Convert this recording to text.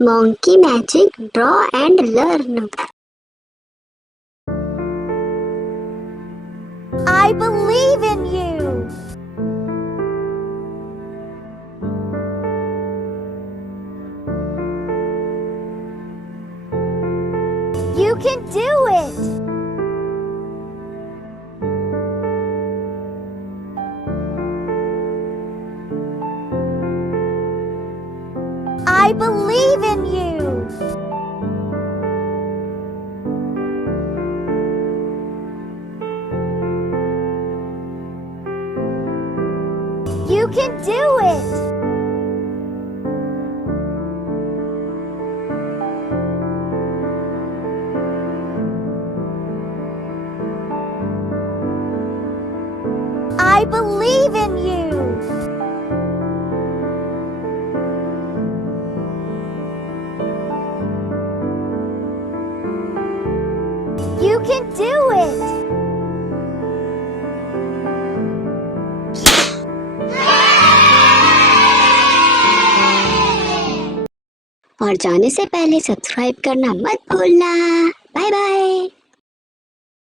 Monkey magic, draw and learn. I believe in you. You can do it. I believe in you. You can do it. I believe in you. You can do it. और जाने से पहले subscribe करना मत भूलना। Bye bye.